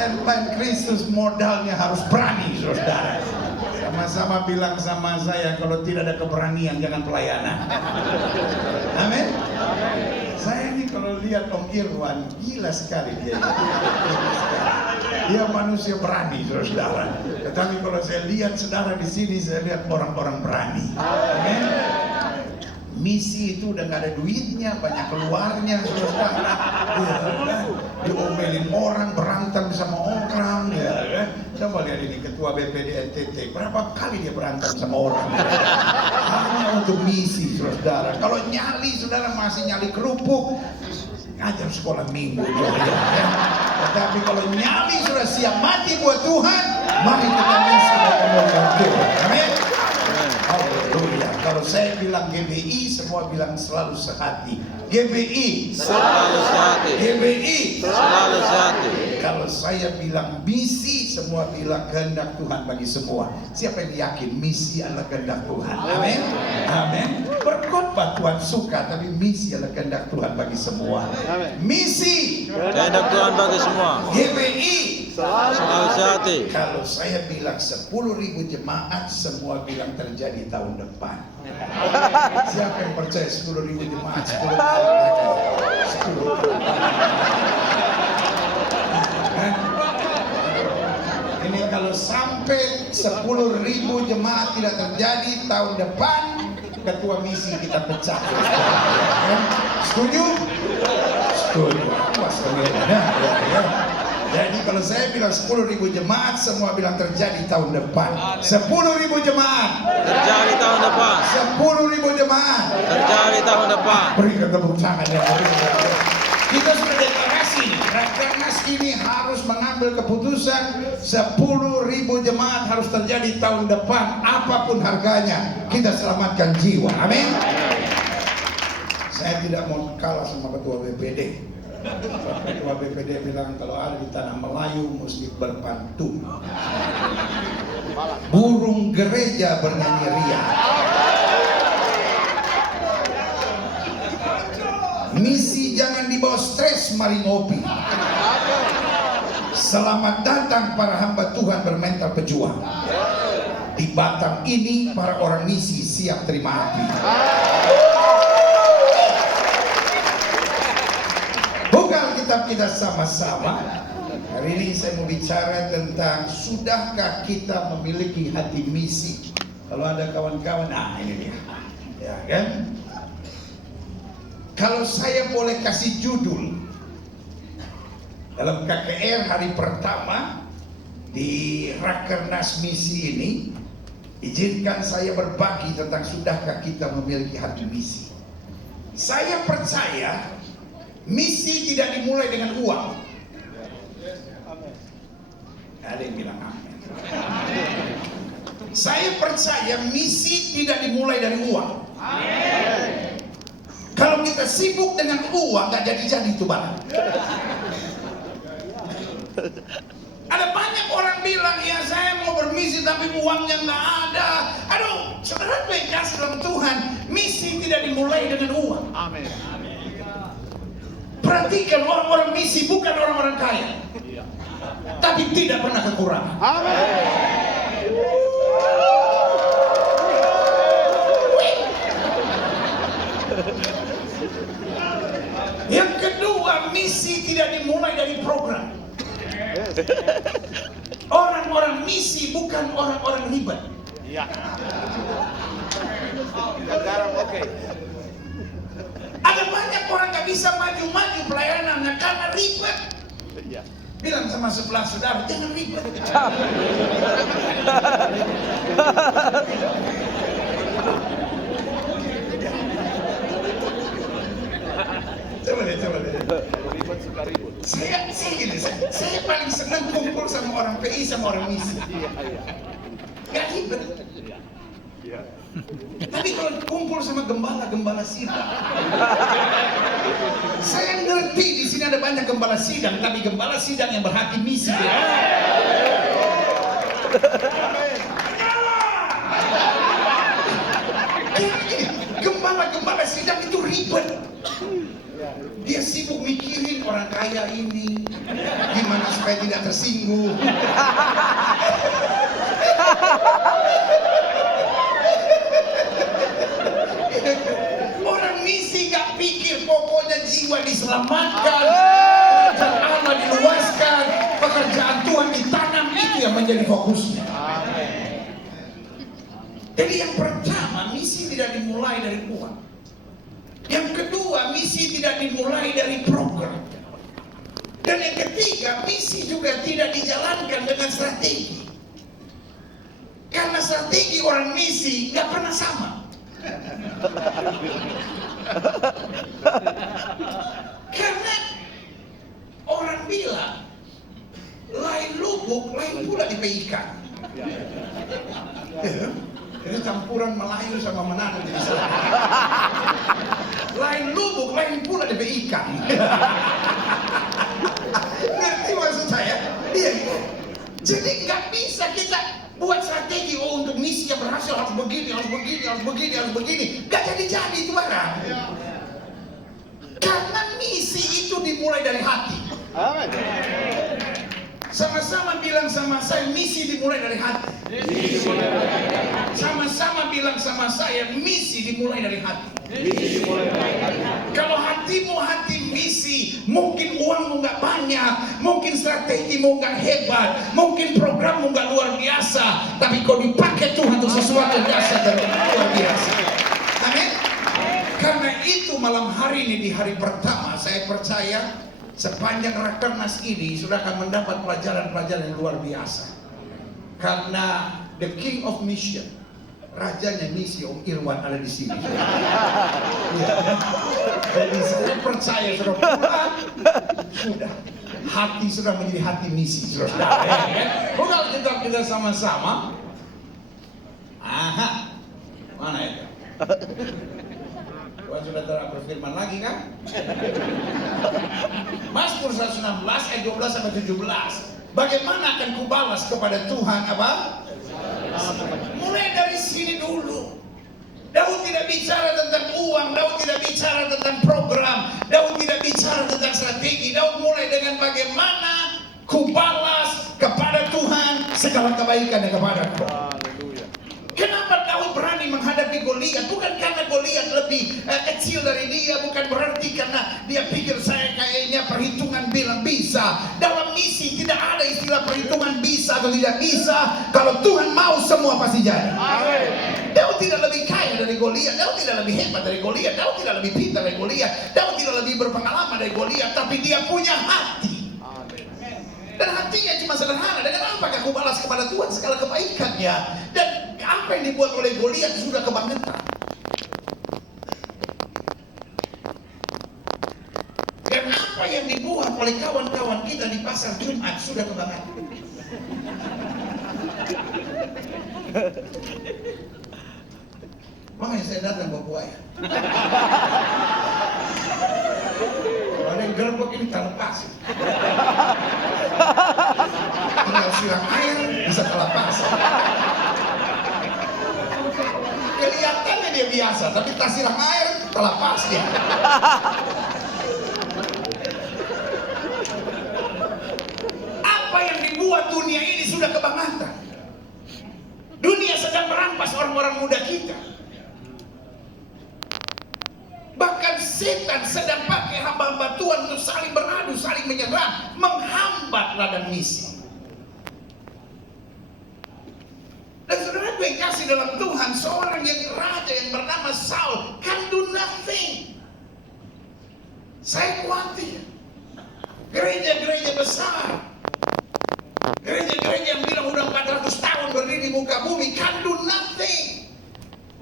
Selain Kristus modalnya harus berani, saudara. Sama-sama bilang sama saya, kalau tidak ada keberanian jangan pelayanan. Amin. Saya ini kalau lihat Om Irwan, gila sekali dia. Dia manusia berani, saudara. Tetapi kalau saya lihat saudara di sini, saya lihat orang-orang berani. Amin. Misi itu udah gak ada duitnya, banyak keluarnya, saudara. Ya, kan? Diomelin orang, berantem sama orang, ya kan? Coba lihat ini ketua BPD NTT, berapa kali dia berantem sama orang? Hanya untuk misi, saudara. Kalau nyali, saudara masih nyali kerupuk, ngajar sekolah minggu, ya. Tetapi kalau nyali sudah siap mati buat Tuhan, mari kita misi dan kemuliaan Tuhan. Amin. Haleluya. Kalau saya bilang GBI, semua bilang selalu sehati. GBI selalu sehati. GBI Selalu sehati. Kalau saya bilang misi, semua bilang kehendak Tuhan bagi semua. Siapa yang yakin misi adalah kehendak Tuhan? Amin. Amin. Berkhotbah Tuhan suka, tapi misi adalah kehendak Tuhan bagi semua. Misi Kehendak Tuhan bagi semua. GBI Selalu sehati. Kalau saya bilang 10.000 jemaat, semua bilang terjadi tahun depan. Siapa yang percaya 10.000 jemaat 10 tahun lagi? 10 tahun. Ini kalau sampai 10.000 jemaat tidak terjadi tahun depan, ketua misi kita pecah. Setuju? Setuju. Puas ya. Jadi kalau saya bilang 10.000 jemaat, semua bilang terjadi tahun depan. 10.000 jemaat Terjadi tahun depan. 10.000 jemaat Terjadi tahun depan. berikan tepuk tangan ya. Kita sudah deklarasi, Rakernas ini harus mengambil keputusan 10.000 jemaat harus terjadi tahun depan, apapun harganya. Kita selamatkan jiwa. Amin. Saya tidak mau kalah sama ketua BPD. Ketua BPD bilang kalau ada di tanah Melayu mesti berpantun. Burung gereja bernyanyi riang. Misi jangan dibawa stres, mari ngopi. Selamat datang para hamba Tuhan bermental pejuang. Di Batam ini para orang misi siap terima api. Buka kitab kita sama-sama. Hari ini saya mau bicara tentang sudahkah kita memiliki hati misi. Kalau ada kawan-kawan, nah ini dia, ya kan? Kalau saya boleh kasih judul dalam KKR hari pertama di Rakernas misi ini, izinkan saya berbagi tentang sudahkah kita memiliki hati misi. Saya percaya misi tidak dimulai dengan uang. Ada yang bilang amin. Saya percaya misi tidak dimulai dari uang. Amin. Kalau kita sibuk dengan uang, nggak jadi-jadi itu barang. Ada banyak orang bilang, ya saya mau bermisi tapi uangnya nggak ada. Aduh, saudara kasih dalam Tuhan, misi tidak dimulai dengan uang. Amin. Perhatikan orang-orang misi bukan orang-orang kaya, tapi tidak pernah kekurangan. Amin. Yang kedua, misi tidak dimulai dari program. Orang-orang misi bukan orang-orang ribet. Ada banyak orang gak bisa maju-maju pelayanannya karena ribet. Bilang sama sebelah saudara, jangan ribet. Coba deh. Saya paling senang kumpul sama orang PI sama orang misi. Gak ribet. Tapi kalau kumpul sama gembala sidang, saya ngerti di sini ada banyak gembala sidang, tapi gembala sidang yang berhati misi. Gembala sidang itu ribet. Dia sibuk mikirin orang kaya ini, gimana supaya tidak tersinggung. Orang misi gak pikir, pokoknya jiwa diselamatkan, kerajaan Allah diluaskan, pekerjaan Tuhan ditanam, itu yang menjadi fokusnya. Jadi yang pertama, misi tidak dimulai dari uang. Yang kedua, misi tidak dimulai dari program. Dan yang ketiga, misi juga tidak dijalankan dengan strategi. Karena strategi orang misi gak pernah sama. Karena orang bilang lain lubuk, lain pula di ikan. Ini campuran Melayu sama Manado jadi salah. Lain lubuk, lain pula di ikan. Ngerti maksud saya? Iya. Jadi nggak bisa kita buat strategi untuk misi yang berhasil harus begini, harus begini, harus begini, harus begini. Nggak jadi itu barang. Karena misi itu dimulai dari hati. Sama-sama bilang sama saya, misi dimulai dari hati. Sama-sama bilang sama saya, misi dimulai dari hati. Kalau hatimu hati misi, mungkin uangmu nggak banyak, mungkin strategimu nggak hebat, mungkin programmu nggak luar biasa, tapi kau dipakai Tuhan untuk sesuatu yang dahsyat dan luar biasa. Amin. Karena itu malam hari ini, di hari pertama, saya percaya sepanjang Rakernas ini sudah akan mendapat pelajaran-pelajaran yang luar biasa. Karena the King of Mission, rajanya misi, Om Irwan ada di sini. Ya. Jadi saya percaya sudah pulang, sudah hati sudah menjadi hati misi, saudara. Bukan kita sama-sama. Aha, mana itu? Tuhan sudah berfirman lagi kan? Mazmur 116 ayat 12 sampai 17. Bagaimana akan kubalas kepada Tuhan apa? Mulai dari sini dulu. Daud tidak bicara tentang uang, Daud tidak bicara tentang program, Daud tidak bicara tentang strategi. Daud mulai dengan bagaimana kubalas kepada Tuhan segala kebaikan yang kepadaku. Kenapa Daud berani menghadapi Goliat? Bukan karena Goliat lebih kecil dari dia, bukan berarti karena dia pikir saya kayaknya perhitungan bilang bisa. Dalam misi tidak ada istilah perhitungan bisa atau tidak bisa. Kalau Tuhan mau, semua pasti jadi. Daud tidak lebih kaya dari Goliat, Daud tidak lebih hebat dari Goliat, Daud tidak lebih pintar dari Goliat, Daud tidak lebih berpengalaman dari Goliat, tapi dia punya hati. Dan hatinya cuma sederhana. Dengan apa aku balas kepada Tuhan segala kebaikannya? Dan apa yang dibuat oleh Goliat sudah kebangetan. Dan apa yang dibuat oleh kawan-kawan kita di pasar Jumat sudah kebangetan. Makanya saya datang bawa buaya. Kalau ada yang gerbek ini tak lepas. Tinggal siram air bisa terlepas. Kelihatannya dia biasa, tapi tak siram air terlepas dia. Apa yang dibuat dunia ini sudah kebangetan. Dunia sedang merampas orang-orang muda kita. Bahkan setan sedang pakai hamba-hamba Tuhan untuk saling beradu, saling menyerang, menghambat ladang misi. Dan saudara yang kasih dalam Tuhan, seorang yang raja yang bernama Saul can do nothing. Saya khawatir gereja-gereja besar, gereja-gereja yang bilang udah 400 tahun berdiri di muka bumi, can do nothing.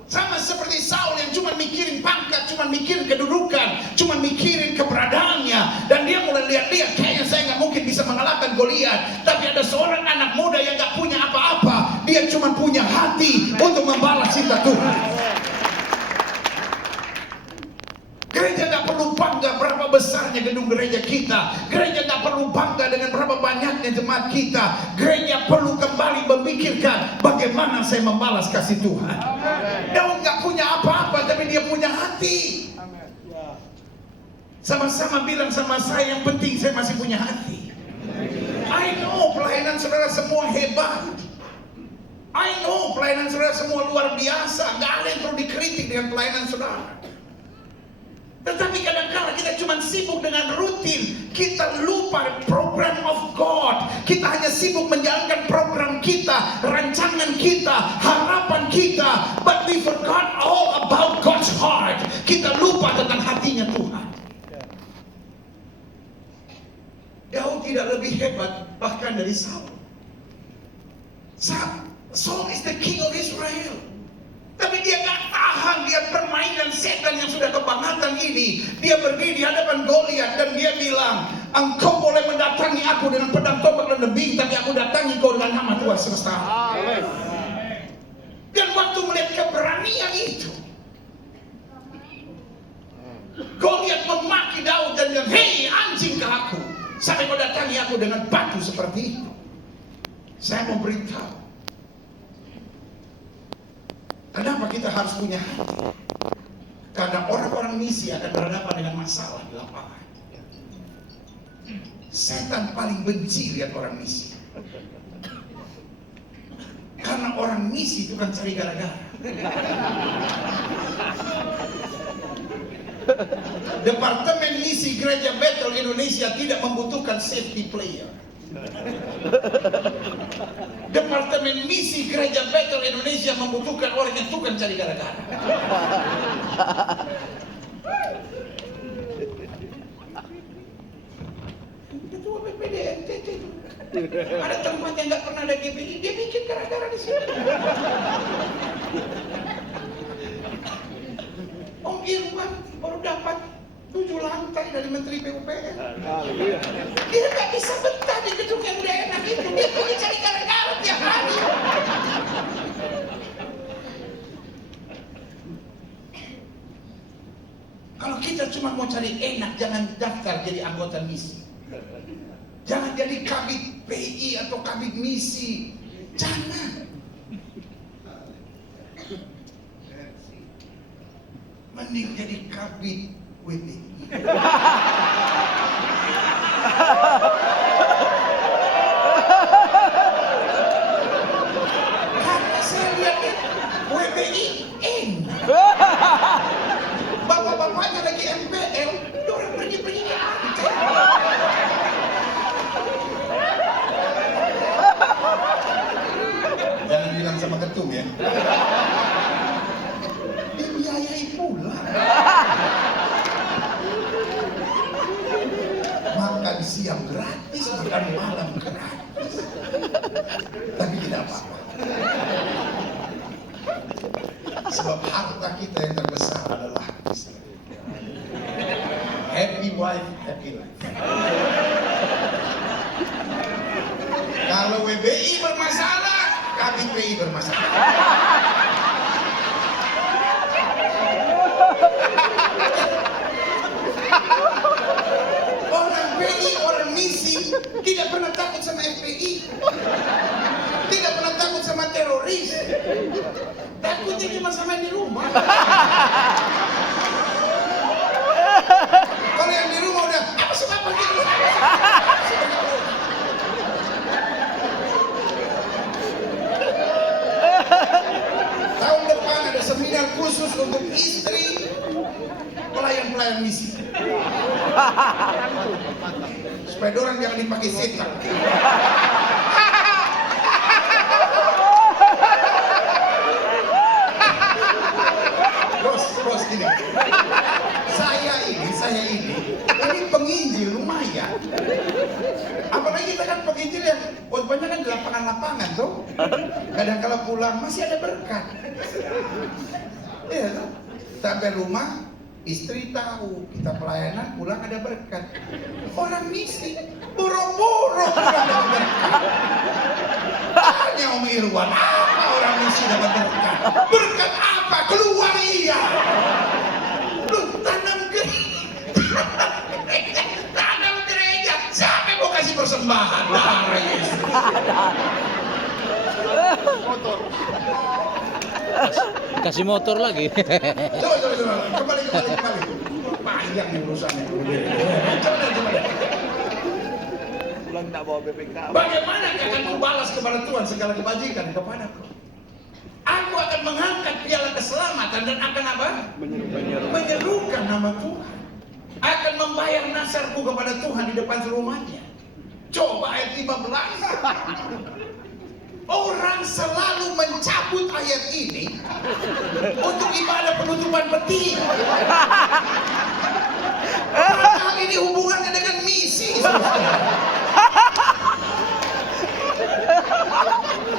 Sama seperti Saul yang cuma mikirin pangkat, cuma mikirin kedudukan, cuma mikirin keberadaannya. Dan dia mulai lihat-lihat, kayaknya saya nggak mungkin bisa mengalahkan Goliat. Tapi ada seorang anak muda yang nggak punya apa-apa, dia cuma punya hati untuk membalas cinta Tuhan. Gereja nggak perlu bangga berapa besarnya gedung gereja kita. Gereja nggak perlu bangga dengan berapa banyaknya jemaat kita. Gereja perlu kembali memikirkan bagaimana saya membalas kasih Tuhan. Daud nggak punya apa-apa, tapi dia punya hati. Sama-sama bilang sama saya, yang penting saya masih punya hati. I know pelayanan saudara semua hebat. I know pelayanan saudara semua luar biasa. Gak ada yang perlu dikritik dengan pelayanan saudara. Tetapi kadang-kadang kita cuma sibuk dengan rutin. Kita lupa program of God. Kita hanya sibuk menjalankan program kita, rancangan kita, harapan kita. But we forgot all about God's heart. Kita lupa tentang hatinya Tuhan. Daud tidak lebih hebat bahkan dari Saul. Saul is the king of Israel. Tapi dia gak tahan, dia permainan setan yang sudah kebangetan ini. Dia berdiri di hadapan Goliat dan dia bilang, engkau boleh mendatangi aku dengan pedang, tombak dan tebing, tapi aku datangi kau dengan nama Tuhan semesta. Amen. Dan waktu melihat keberanian itu, Goliat memaki Daud dan bilang, hei anjing ke aku, sampai kau datangi aku dengan batu seperti itu. Saya mau beritahu, kenapa kita harus punya hati? Karena orang-orang misi akan berhadapan dengan masalah di lapangan. Setan paling benci lihat orang misi. Karena orang misi itu kan cari gara-gara. Departemen Misi Gereja Bethel Indonesia tidak membutuhkan safety player. Departemen Misi Gereja Bethel Indonesia membutuhkan orang yang tukang cari gara-gara. Ketua BPD NTT itu ada tempat yang nggak pernah ada GPI, dia bikin gara-gara di sini. Om Irwan baru dapat 7 lantai dari Menteri PUPR. Dia nggak bisa betah di gedung yang udah enak itu. Dia pergi cari gara-gara tiap hari. Kalau kita cuma mau cari enak, jangan daftar jadi anggota misi. Jangan jadi kabid PI atau kabid misi. Jangan. Mending jadi kabid WBI. Karena saya lihat WBI enak. Bapak-bapaknya lagi MPL, orang pergi-pergi di Aceh. Jangan bilang sama ketum ya. Dibiayai pula. Makan siang gratis, makan malam gratis. Tapi tidak apa-apa. Sebab harta kita yang terbesar adalah istri. Happy wife, happy life. Kalau WBI bermasalah, KBPI bermasalah. Orang PI, orang misi tidak pernah takut sama FPI, tidak pernah takut sama teroris. Takutnya cuma sama yang di rumah. Kalau yang di rumah udah apa sebab begitu? Tahun depan ada seminar khusus untuk istri pelayan-pelayan misi. Supaya orang jangan dipakai setan. Bos gini. Saya ini penginjil lumayan. Apalagi kita kan penginjil yang banyak kan di lapangan-lapangan tuh. Kadang kala pulang masih ada berkat. Iya kan? Sampai rumah istri tahu kita pelayanan, pulang ada berkat. Orang misi boro-boro pulang ada berkat. Tanya Om Irwan, apa orang misi dapat berkat? Berkat apa? Keluar iya. Lu tanam gereja, siapa mau kasih persembahan? Darah Yesus. Motor. Kasih motor lagi. Coba. Kembali. panjang urusannya. Coba. Pulang tak bawa BPK. Bagaimana kau akan membalas kepada Tuhan segala kebajikan kepadaku? Aku akan mengangkat piala keselamatan dan akan apa? Menyerukan nama Tuhan. Akan membayar nasarku kepada Tuhan di depan rumahnya. Coba ayat 15. Orang selalu mencabut ayat ini untuk ibadah penutupan peti. Hal ini hubungannya dengan misi.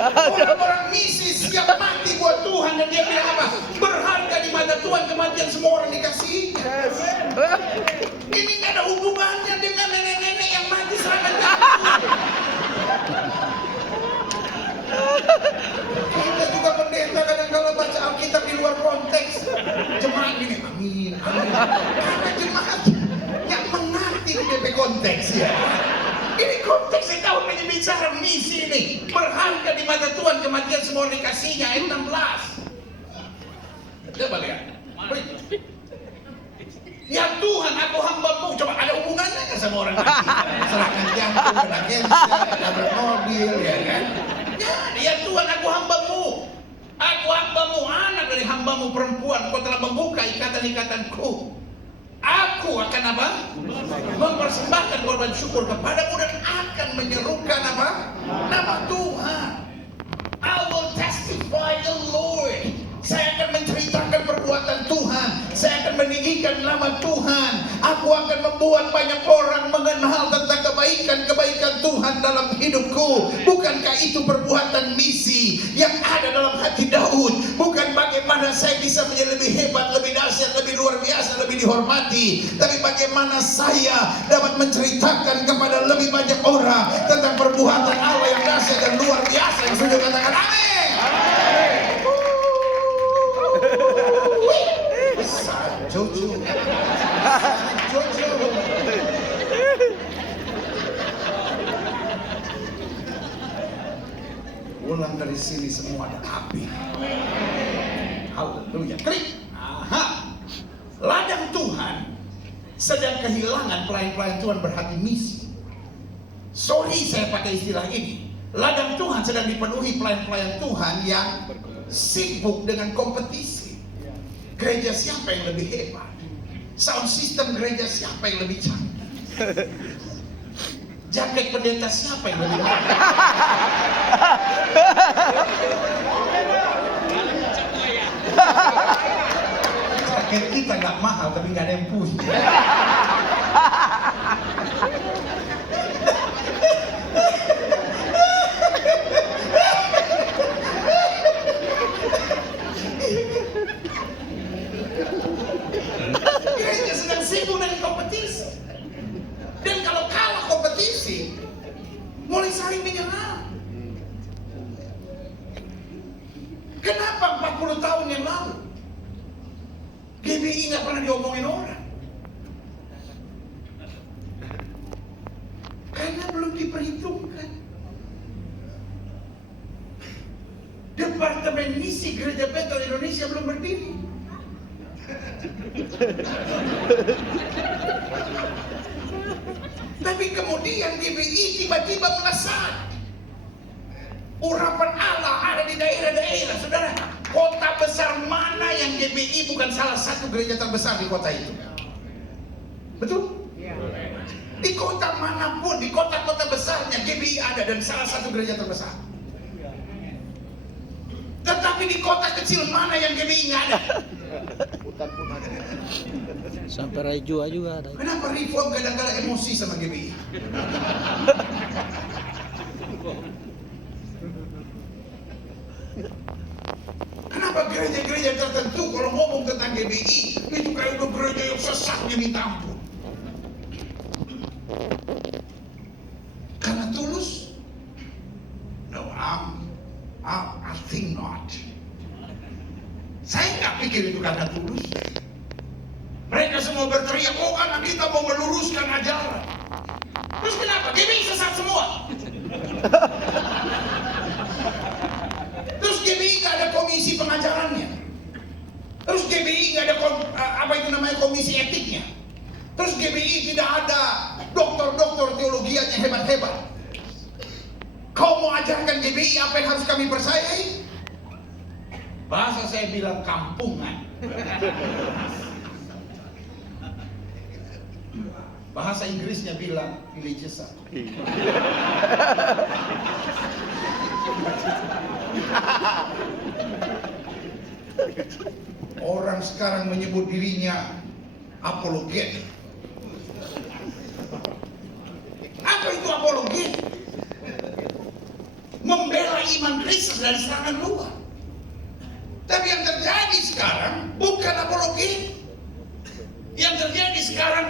Orang-orang misi siap mati buat Tuhan, dan dia bilang apa? Berharga di mata Tuhan kematian semua orang dikasihi. Ini nggak ada hubungannya dengan nenek-nenek yang mati serangan jantung. Kita juga pendeta kadang-kala baca Alkitab di luar konteks. Jemaat ini amin, amin. Karena jemaat yang mengerti di DP konteks ya. Ini konteksnya tahu bicara misi ini. Berharga di mata Tuhan kematian semua orang dikasihnya ayat 16. Coba lihat. Ya Tuhan, aku hambamu. Coba ada hubungannya kan sama orang mati? Serangan jantung, kena cancer, nabrak mobil, ya kan? Ya Tuhan, aku hambamu. Aku hambamu, anak dari hambamu perempuan. Kau telah membuka ikatan-ikatanku. Aku akan apa? Mempersembahkan korban syukur kepadamu dan akan menyerukan apa? Nama Tuhan. I will testify the Lord. Saya akan menceritakan perbuatan Tuhan. Saya akan meninggikan nama Tuhan. Aku akan membuat banyak orang mengenal tentang kebaikan-kebaikan Tuhan dalam hidupku. Bukankah itu perbuatan misi yang ada dalam hati Daud? Bukan bagaimana saya bisa menjadi lebih hebat, lebih dahsyat, lebih luar biasa, lebih dihormati, tapi bagaimana saya dapat menceritakan kepada lebih banyak orang tentang perbuatan Allah yang dahsyat dan luar biasa. Yang sudah katakan amin. Jojo. Pulang dari sini semua ada api. Haleluya. Klik. Aha. Ladang Tuhan sedang kehilangan pelayan-pelayan Tuhan berhati misi. Sorry saya pakai istilah ini. Ladang Tuhan sedang dipenuhi pelayan-pelayan Tuhan yang sibuk dengan kompetisi. Gereja siapa yang lebih hebat? Sound system gereja siapa yang lebih canggih? Jaket pendeta siapa yang lebih mahal? Jaket kita nggak mahal tapi nggak ada yang punya. Gereja sedang sibuk dengan kompetisi. Dan kalau kalah kompetisi, mulai saling menyerang. Kenapa 40 tahun yang lalu GBI nggak pernah diomongin orang? Karena belum diperhitungkan. Departemen misi Gereja Betel Indonesia belum berdiri. Tapi kemudian GBI tiba-tiba melesat. Urapan Allah ada di daerah-daerah. Saudara, kota besar mana yang GBI bukan salah satu gereja terbesar di kota itu? Betul? Di kota manapun, di kota-kota besarnya GBI ada dan salah satu gereja terbesar. Tetapi di kota kecil mana yang GBI nggak ada? Sampai Raijua juga ada. Kenapa Reform kadang-kadang emosi sama GBI? Kenapa gereja-gereja tertentu kalau ngomong tentang GBI itu kayak udah gereja yang sesatnya minta ampun? Karena tulus? No, I think not. Saya nggak pikir itu karena tulus. Mereka semua berteriak, oh karena kita mau meluruskan ajaran. Terus kenapa? GBI sesat semua. Terus GBI nggak ada komisi pengajarannya. Terus GBI nggak ada komisi etiknya. Terus GBI tidak ada doktor-doktor teologian yang hebat-hebat. Kau mau ajarkan GBI apa yang harus kami percayai? Bahasa saya bilang kampungan. Bahasa Inggrisnya bilang religious. Orang sekarang menyebut dirinya apologet. Apa itu apologet? Membela iman Kristus dari serangan luar. Tapi yang terjadi sekarang bukan apologet. Yang terjadi sekarang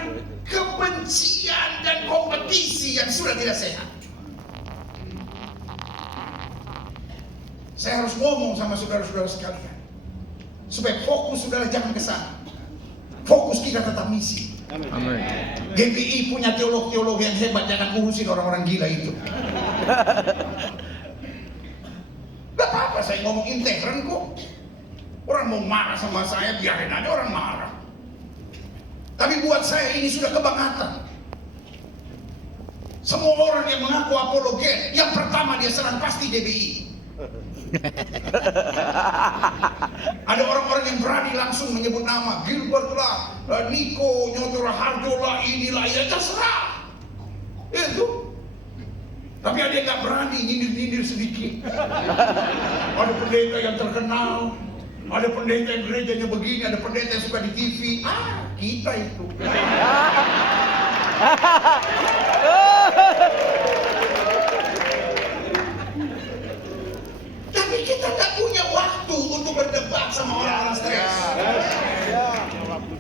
kebencian dan kompetisi yang sudah tidak sehat. Saya harus ngomong sama saudara-saudara sekalian, supaya fokus saudara jangan ke sana. Fokus kita tetap misi. Amin. GBI punya teolog-teolog yang hebat, jangan urusin orang-orang gila itu. Gak apa-apa saya ngomong integran kok. Orang mau marah sama saya, biarin aja orang marah. Tapi buat saya ini sudah kebangatan. Semua orang yang mengaku apologet, yang pertama dia serang pasti GBI. Ada orang-orang yang berani langsung menyebut nama Gilbert lah, Niko, Nyotora Harjo lah, inilah, ya terserah. Itu. Tapi ada yang gak berani nyindir-nyindir sedikit. Ada pendeta yang terkenal, ada pendeta yang gerejanya begini, ada pendeta yang suka di TV. Kita itu. Tapi kita gak punya waktu untuk berdebat sama orang-orang stres.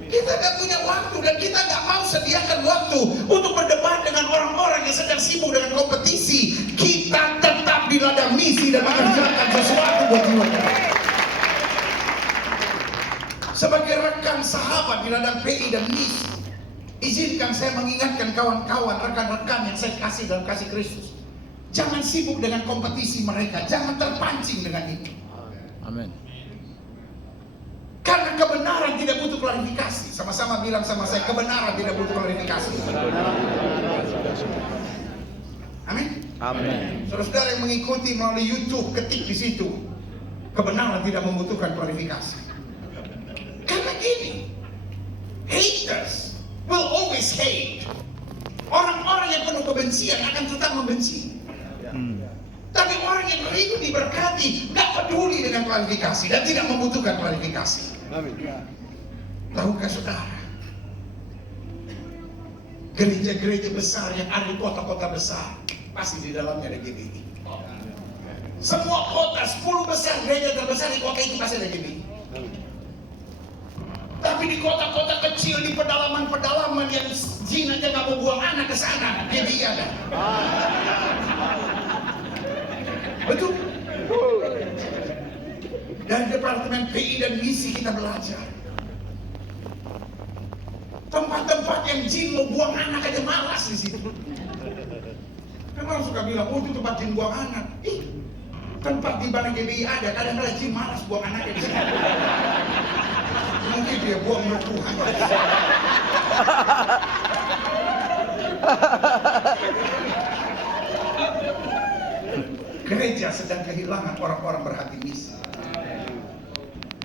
Kita gak punya waktu dan kita gak mau sediakan waktu untuk berdebat dengan orang-orang yang sedang sibuk dengan kompetisi. Kita tetap di ladang misi dan mengerjakan sesuatu buat jiwa kita. Sebagai rekan sahabat di ladang PI dan misi, izinkan saya mengingatkan kawan-kawan, rekan-rekan yang saya kasih dalam kasih Kristus. Jangan sibuk dengan kompetisi mereka, jangan terpancing dengan itu. Amin. Karena kebenaran tidak butuh klarifikasi. Sama-sama bilang sama saya, kebenaran tidak butuh klarifikasi. Amin. Amin. Saudara-saudara yang mengikuti melalui YouTube, ketik di situ, kebenaran tidak membutuhkan klarifikasi. Karena gini, haters will always hate. Orang-orang yang penuh kebencian akan tetap membenci. Tapi orang yang rindu diberkati gak peduli dengan klarifikasi dan tidak membutuhkan klarifikasi. Tahukah saudara, gereja-gereja besar yang ada di kota-kota besar pasti di dalamnya ada GBI. Semua kota 10 besar gereja terbesar di kota itu pasti ada GBI. Tapi di kota-kota kecil, di pedalaman-pedalaman yang jin aja gak mau buang anak ke sana, GBI ada. Betul. Dari Departemen PI dan misi kita belajar. Tempat-tempat yang jin mau buang anak aja malas di situ. Kan orang suka bilang, itu tempat jin buang anak. Tempat di mana GBI ada, kadang-kadang jin malas buang anaknya di situ. Mungkin dia buang mertuanya. Gereja sedang kehilangan orang-orang berhati misi.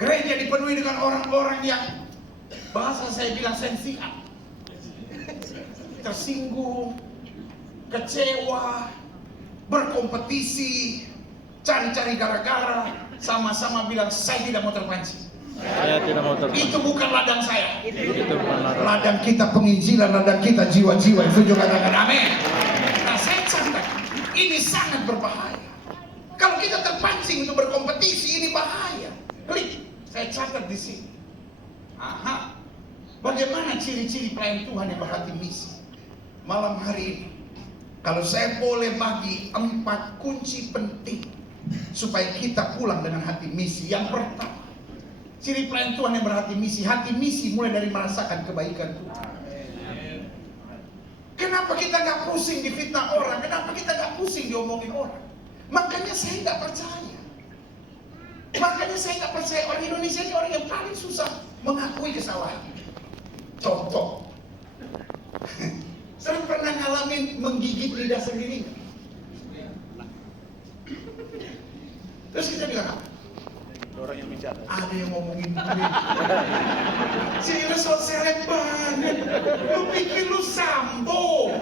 Gereja dipenuhi dengan orang-orang yang bahasa saya bilang sensitif, tersinggung, kecewa, berkompetisi, cari-cari gara-gara, sama-sama bilang saya tidak mau terpancing. Saya tidak mau terpancing. Itu bukan ladang saya. Itu bukan ladang. Ladang kita penginjilan, ladang kita jiwa-jiwa. Itu juga katakan amin. Nah, saya catat, ini sangat berbahaya. Kalau kita terpancing untuk berkompetisi, ini bahaya. Klik, saya catat di sini. Bagaimana ciri-ciri pelayan Tuhan yang berhati misi? Malam hari ini, kalau saya boleh bagi 4 kunci penting supaya kita pulang dengan hati misi. Yang pertama, ciri pelayan Tuhan yang berhati misi. Hati misi mulai dari merasakan kebaikan Tuhan. Kenapa kita gak pusing difitnah orang? Kenapa kita gak pusing diomongin orang? Makanya saya nggak percaya. Orang Indonesia ini orang yang paling susah mengakui kesalahan. Contoh, Saudara pernah ngalamin menggigit lidah sendiri? Terus kita bilang apa? Orang yang bicara. Ada yang ngomongin gue. Si lu so seret banget. Lu pikir lu Sambo.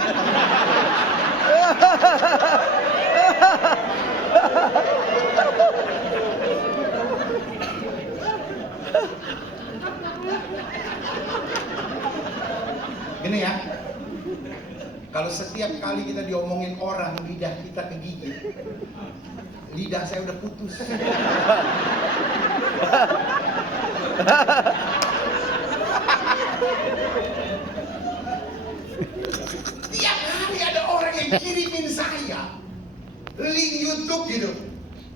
Gini ya, kalau setiap kali kita diomongin orang, lidah kita kegigit, lidah saya udah putus. Tiap hari ada orang yang kirimin saya link YouTube gitu.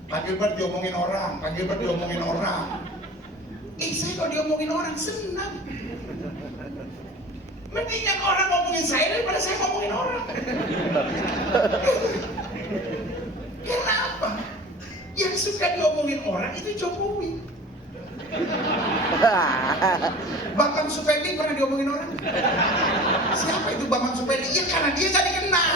Pak Gilbert diomongin orang, Pak Gilbert diomongin orang. Saya kalau diomongin orang senang. Mendingan orang ngomongin saya daripada saya ngomongin orang. Kenapa? Yang suka diomongin orang itu Jokowi. Bambang Supendi pernah diomongin orang? Siapa itu Bambang Supendi? Ya karena dia gak dikenal.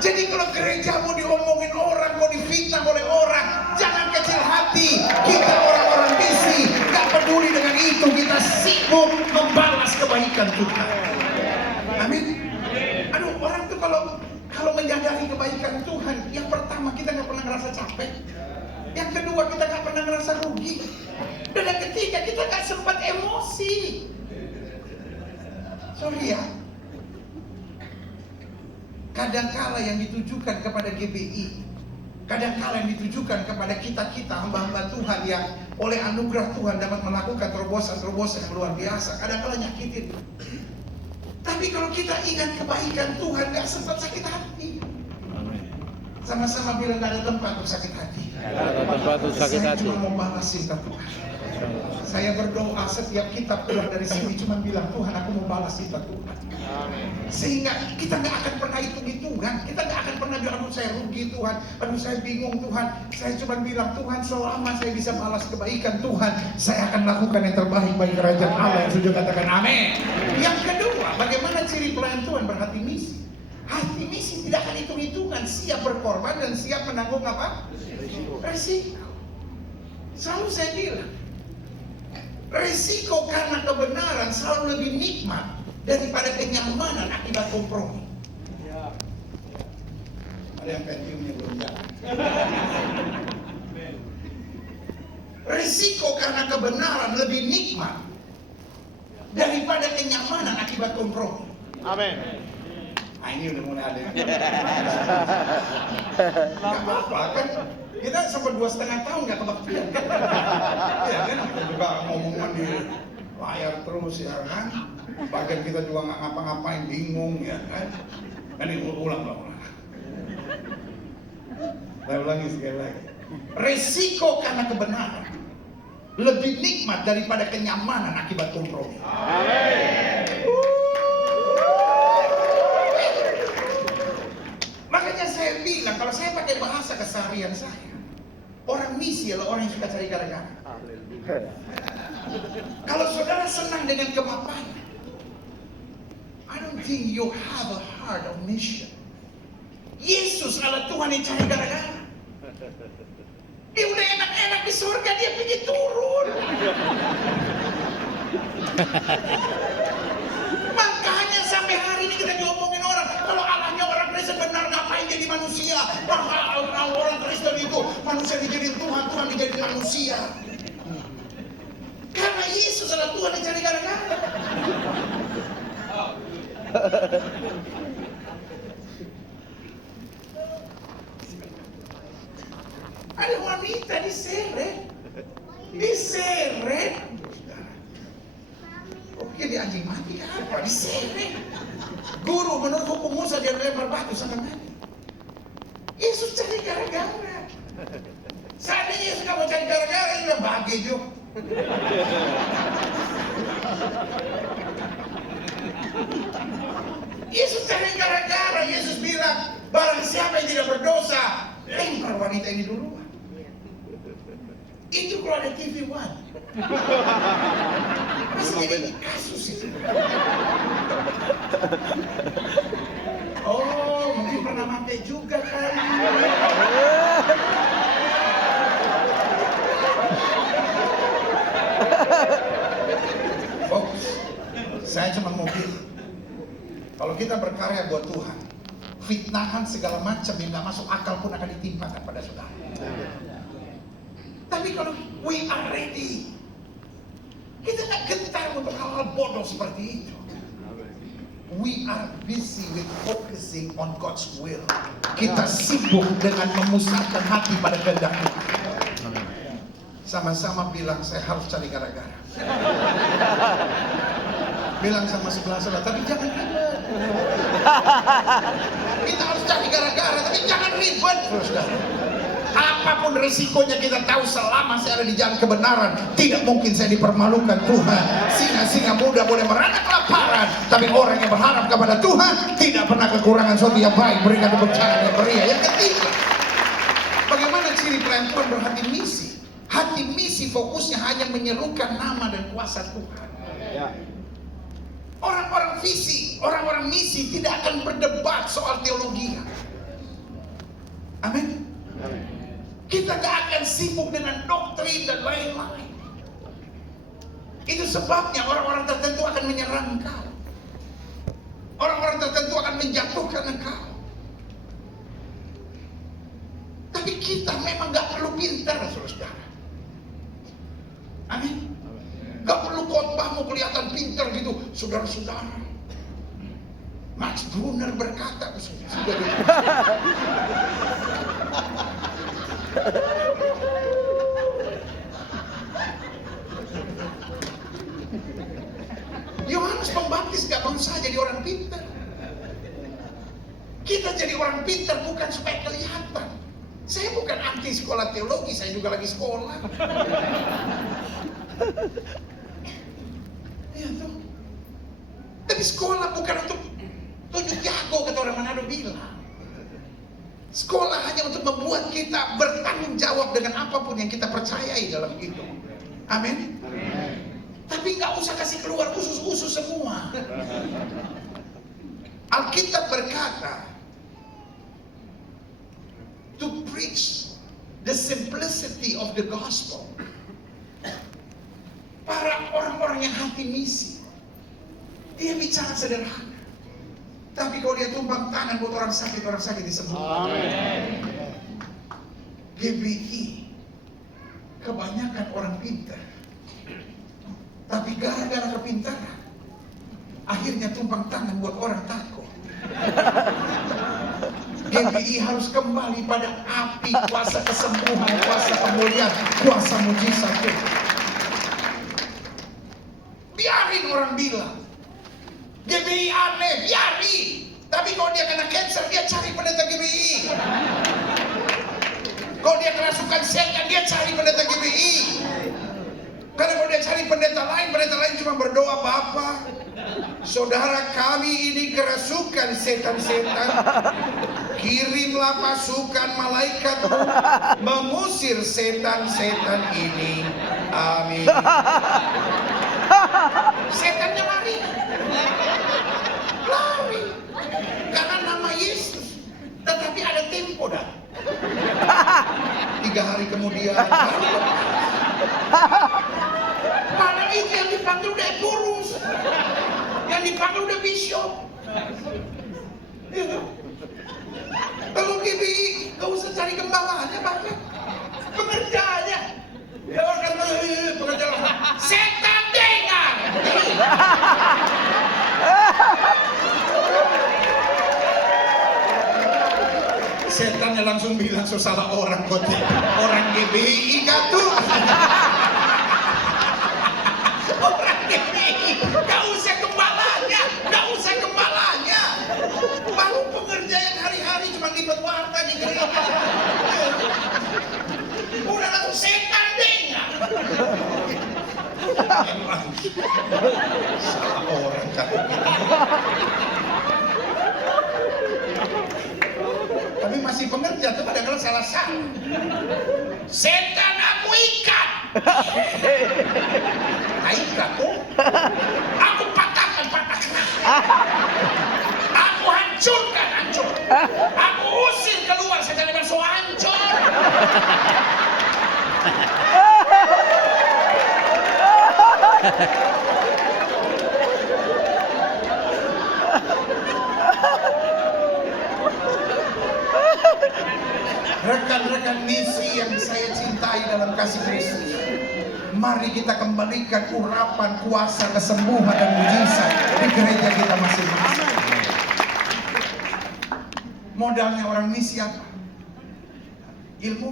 Jadi kalau gereja mau diomongin orang, mau difitnah oleh orang, jangan kecil hati. Kita orang-orang bisi, gak peduli dengan itu. Kita sibuk membalas kebaikan Tuhan. Amin. Aduh, orang tuh kalau menyadari kebaikan Tuhan, yang pertama kita gak pernah ngerasa capek. Yang kedua kita gak pernah ngerasa rugi. Dan yang ketiga kita gak sempat emosi. Sorry ya. Kadangkala yang ditujukan kepada GBI, kadangkala yang ditujukan kepada kita-kita hamba-hamba Tuhan yang oleh anugerah Tuhan dapat melakukan terobosan-terobosan yang luar biasa, kadangkala nyakitin. Tapi kalau kita ingat kebaikan Tuhan, gak sempat sakit hati. Sama-sama bilang gak ada tempat untuk sakit hati. Ada tempat untuk sakit hati. Saya cuma mau balas cinta Tuhan. Saya berdoa setiap kita pulang dari sini cuma bilang, Tuhan aku mau balas cinta Tuhan. Sehingga kita gak akan pernah hitung-hitungan. Kita gak akan pernah bilang, aduh saya rugi Tuhan, aduh saya bingung Tuhan. Saya cuma bilang, Tuhan selama saya bisa balas kebaikan Tuhan, saya akan lakukan yang terbaik bagi kerajaan Allah. Yang sudah katakan amin. Yang kedua, bagaimana ciri pelayan Tuhan berhati misi? Hati misi tidak akan hitung-hitungan, siap berkorban dan siap menanggung apa? Resiko. Selalu saya bilang, resiko karena kebenaran selalu lebih nikmat daripada kenyamanan akibat kompromi. Ada yang pentiumnya belum jalan. Resiko karena kebenaran lebih nikmat daripada kenyamanan akibat kompromi. Amin. Nah, ini udah mulai ada. Gak apa-apa kan? Kita sempat 2,5 tahun gak kebaktian. Ya kan? Kita juga ngomongin di layar terus ya kan? Bagian kita juga gak ngapa-ngapain, bingung ya kan? Ini ulang. Saya ulangi sekali lagi. Resiko karena kebenaran lebih nikmat daripada kenyamanan akibat kompromi. Amin. Makanya saya bilang, kalau saya pakai bahasa keseharian saya, orang misi adalah orang yang suka cari gara-gara. Kalau saudara senang dengan kemapanan, I don't think you have a heart of mission. Yesus adalah Tuhan yang cari gara-gara. Dia udah enak-enak di surga, dia pergi turun. Makanya sampai hari ini kita diomongin orang, kalau Allahnya orang Kristen benar, ngapain jadi manusia? Orang Kristen itu manusia dijadiin Tuhan, Tuhan dijadiin manusia. Karena Yesus adalah Tuhan yang cari gara-gara. Ada wanita diseret. Oke, dia anjing mati apa? Diseret. Guru menurut hukum Musa dia lempar batu sama mati. Yesus cari gara-gara. Seandainya Yesus nggak mau cari gara-gara, dia bilang bagi juga. Yesus cari gara-gara. Yesus bilang, barang siapa yang tidak berdosa, lempar wanita ini duluan. Itu kalau ada TV One. Masih jadi kasus itu. Oh, mungkin pernah pakai juga kali. Fokus. Saya cuma mau bilang, kalau kita berkarya buat Tuhan, fitnahan segala macam yang gak masuk akal pun akan ditimpakan pada saudara. Tapi kalau we are ready, kita gak gentar untuk hal-hal bodoh seperti itu. We are busy with focusing on God's will. Kita sibuk dengan memusatkan hati pada kehendak Tuhan. Sama-sama bilang, saya harus cari gara-gara. Bilang sama sebelah, tapi jangan ribet. Kita harus cari gara-gara, tapi jangan ribet, saudara. Apapun resikonya kita tahu selama saya ada di jalan kebenaran, tidak mungkin saya dipermalukan Tuhan. Singa-singa muda boleh merana kelaparan, tapi orang yang berharap kepada Tuhan tidak pernah kekurangan sesuatu yang baik, berikan tepuk tangan yang meriah. Yang ketiga, bagaimana ciri pelayan Tuhan berhati misi? Hati misi fokusnya hanya menyerukan nama dan kuasa Tuhan. Orang-orang visi, orang-orang misi tidak akan berdebat soal teologi. Amin. Kita gak akan sibuk dengan doktrin dan lain-lain. Itu sebabnya orang-orang tertentu akan menyerang engkau. Orang-orang tertentu akan menjatuhkan engkau. Tapi kita memang gak perlu pintar, saudara. Amin. Gak perlu khotbahmu kelihatan pintar gitu, saudara-saudara. Max Brunner berkata, sudah gitu. Yohanes Pembaptis gak berusaha jadi orang pintar. Kita jadi orang pintar bukan supaya kelihatan. Saya bukan anti sekolah teologi, saya juga lagi sekolah. Ya tuh. Tapi sekolah bukan untuk tunjuk jago, kata orang Manado bilang. Sekolah hanya untuk membuat kita bertanggung jawab dengan apapun yang kita percayai dalam hidup. Amin. Tapi nggak usah kasih keluar usus-usus semua. Alkitab berkata, to preach the simplicity of the gospel. Para orang-orang yang hati misi, dia bicara sederhana. Tapi kalau dia tumpang tangan buat orang sakit disembuhkan. GBI, kebanyakan orang pintar. Tapi gara-gara kepintaran, akhirnya tumpang tangan buat orang takut. GBI harus kembali pada api kuasa kesembuhan, kuasa pemulihan, kuasa mujizat Tuhan. Biarin orang bilang GBI aneh, biarin. Tapi kalau dia kena cancer, dia cari pendeta GBI. Kalau dia kerasukan setan, dia cari pendeta GBI. Karena kalau dia cari pendeta lain cuma berdoa, Bapak, saudara kami ini kerasukan setan-setan. Kirimlah pasukan malaikatmu mengusir setan-setan ini. Amin. Setannya lari. Karena nama Yesus. Tetapi ada tempo dah. 3 hari kemudian. Malah itu yang dipanggil udah Epurus. Yang dipanggil udah Bishop. Gitu. Kalau GBI gak usah cari gembalanya, bahkan pengerjanya. Ya orang kata pengerja setan dengar. Setannya langsung bilang, so salah orang kote, orang GBI gak tuh. Orang GBI gak usah gembalanya, baru pengerja yang hari-hari cuma lipat warta di gereja. Udah langsung setan dengar. Emang salah orang kata. Tapi Tapi masih pengerja tuh kadang-kadang salah-salah. Setan aku ikat. Ikat tuh. Aku patahkan. Aku hancurkan. Aku usir keluar setan dengan so hancur. Rekan-rekan misi yang saya cintai dalam kasih Kristus, mari kita kembalikan urapan, kuasa, kesembuhan dan mujizat di gereja kita masing-masing. Modalnya orang misi apa? Ilmu,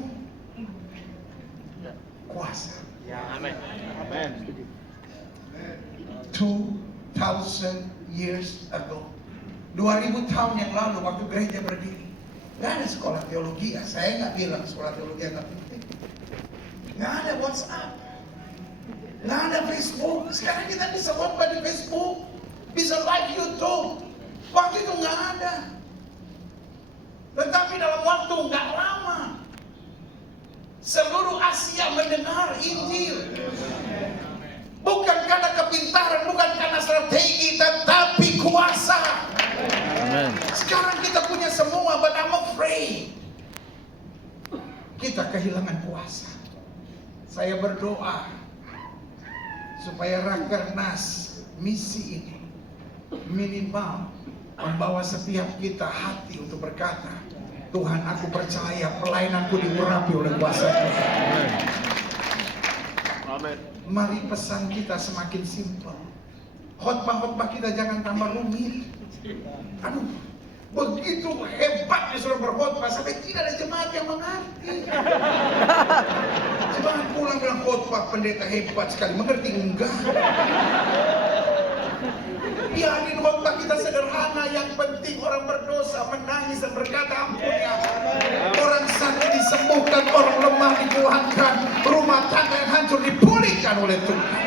kuasa. Amin. Amin. 2000 years ago, 2000 tahun yang lalu waktu gereja berdiri, nggak ada sekolah teologi. Saya nggak bilang sekolah teologi nggak penting. Nggak ada WhatsApp, nggak ada Facebook. Sekarang kita bisa khotbah di Facebook, bisa live YouTube. Waktu itu nggak ada. Tetapi dalam waktu nggak lama, seluruh Asia mendengar Injil. Bukan karena kepintaran, bukan karena strategi, tetapi kuasa. Amen. Sekarang kita punya semua, but I'm afraid kita kehilangan kuasa. Saya berdoa supaya Rakernas misi ini minimal membawa setiap kita hati untuk berkata, Tuhan, aku percaya pelayananku diurapi oleh kuasa Tuhan. Amin. Mari pesan kita semakin simpel. Khotbah-khotbah kita jangan tambah rumit. Aduh, begitu hebatnya sudah berkhotbah sampai tidak ada jemaat yang mengerti. Jemaat pulang bilang khotbah pendeta hebat sekali, mengerti enggak? Biarin khotbah kita sederhana, yang penting orang berdosa menangis dan berkata ampun ya. Orang sakit disembuhkan, orang lemah dikuatkan, rumah tangga yang hancur dipulihkan oleh Tuhan.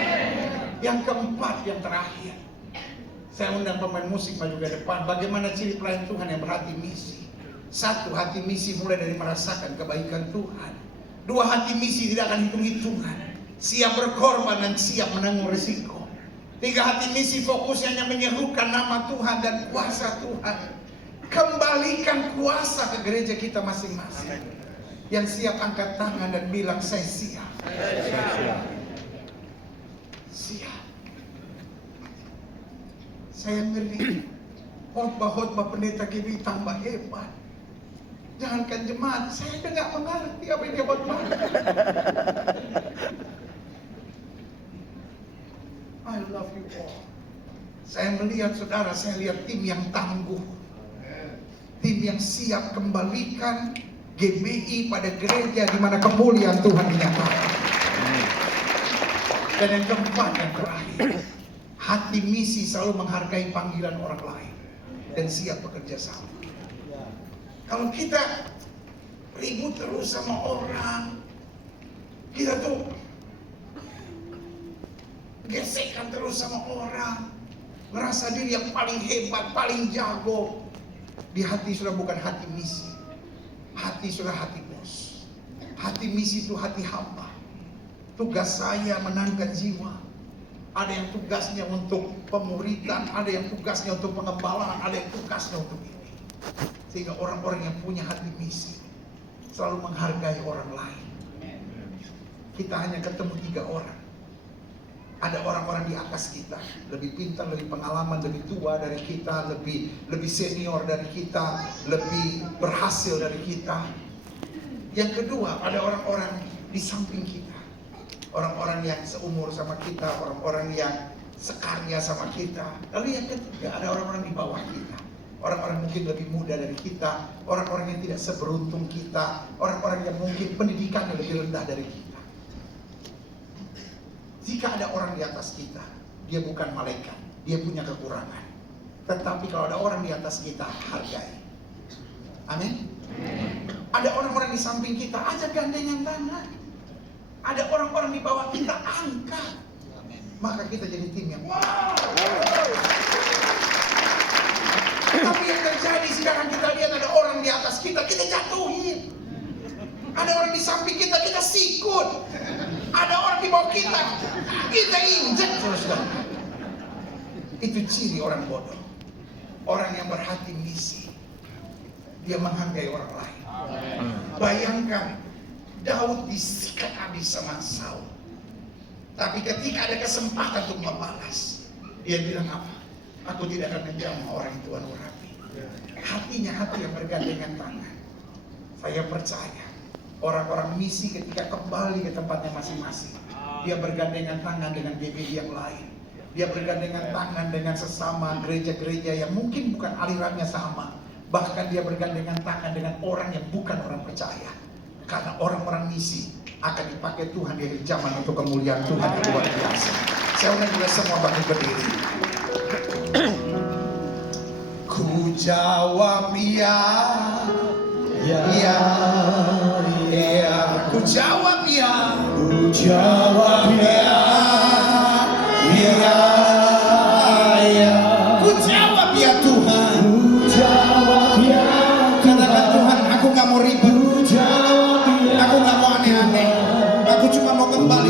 Yang keempat, yang terakhir, saya undang pemain musik maju ke depan. Bagaimana ciri pelayan Tuhan yang berhati misi? Satu, hati misi mulai dari merasakan kebaikan Tuhan. Dua, hati misi tidak akan hitung-hitungan, siap berkorban dan siap menanggung risiko. Tiga, hati misi fokusnya hanya menyerukan nama Tuhan dan kuasa Tuhan. Kembalikan kuasa ke gereja kita masing-masing. Yang siap angkat tangan dan bilang, saya siap. Siap. Saya ngeri, khotbah-khotbah pendeta KB tambah hebat. Jangankan jemaat, saya juga nggak mengerti apa yang dia khotbah. I love you all. Saya melihat saudara, saya lihat tim yang tangguh, tim yang siap kembalikan GBI pada gereja di mana kemuliaan Tuhan dinyatakan. Dan yang keempat, yang terakhir, hati misi selalu menghargai panggilan orang lain dan siap bekerja sama. Kalau kita ribut terus sama orang, kita tuh gesekan terus sama orang, merasa diri yang paling hebat, paling jago. Di hati sudah bukan hati misi, hati sudah hati bos. Hati misi itu hati hamba. Tugas saya menangkan jiwa. Ada yang tugasnya untuk pemuridan, ada yang tugasnya untuk pengembalaan, ada yang tugasnya untuk ini. Sehingga orang-orang yang punya hati misi selalu menghargai orang lain. Kita hanya ketemu 3 orang. Ada orang-orang di atas kita, lebih pintar, lebih pengalaman, lebih tua dari kita, lebih senior dari kita, lebih berhasil dari kita. Yang kedua, ada orang-orang di samping kita, orang-orang yang seumur sama kita, orang-orang yang sekarya sama kita. Lalu yang ketiga, ada orang-orang di bawah kita, orang-orang mungkin lebih muda dari kita, orang-orang yang tidak seberuntung kita, orang-orang yang mungkin pendidikannya lebih rendah dari kita. Jika ada orang di atas kita, dia bukan malaikat, dia punya kekurangan. Tetapi kalau ada orang di atas kita, hargai. Amin. Ada orang-orang di samping kita, ajak gandengan tangan. Ada orang-orang di bawah kita, angkat. Maka kita jadi tim yang wow. Tapi yang terjadi sekarang kita lihat ada orang di di atas kita, kita jatuhin. Ada orang di samping kita, kita sikut. Ada orang di bawah kita, kita injek terus. Itu ciri orang bodoh. Orang yang berhati misi, dia menghargai orang lain. Bayangkan Daud disikat habis sama Saul, tapi ketika ada kesempatan untuk membalas, dia bilang apa? Aku tidak akan menjamah orang itu Tuhan urapi. Hatinya hati yang bergandengan tangan. Saya percaya orang-orang misi ketika kembali ke tempatnya masing-masing, dia bergandengan tangan dengan GBI yang lain. Dia bergandengan tangan dengan sesama gereja-gereja yang mungkin bukan alirannya sama. Bahkan dia bergandengan tangan dengan orang yang bukan orang percaya. Karena orang-orang misi akan dipakai Tuhan di zaman untuk kemuliaan Tuhan yang luar biasa. Saya undang juga semua bangkit berdiri. Ku jawab ya, ya, ya. Ku jawab ya, ku jawab ya, ya, ya. Ku jawab ya Tuhan, ku jawab ya. Katakan Tuhan, aku nggak mau ribet, aku nggak mau aneh-aneh, aku cuma mau kembali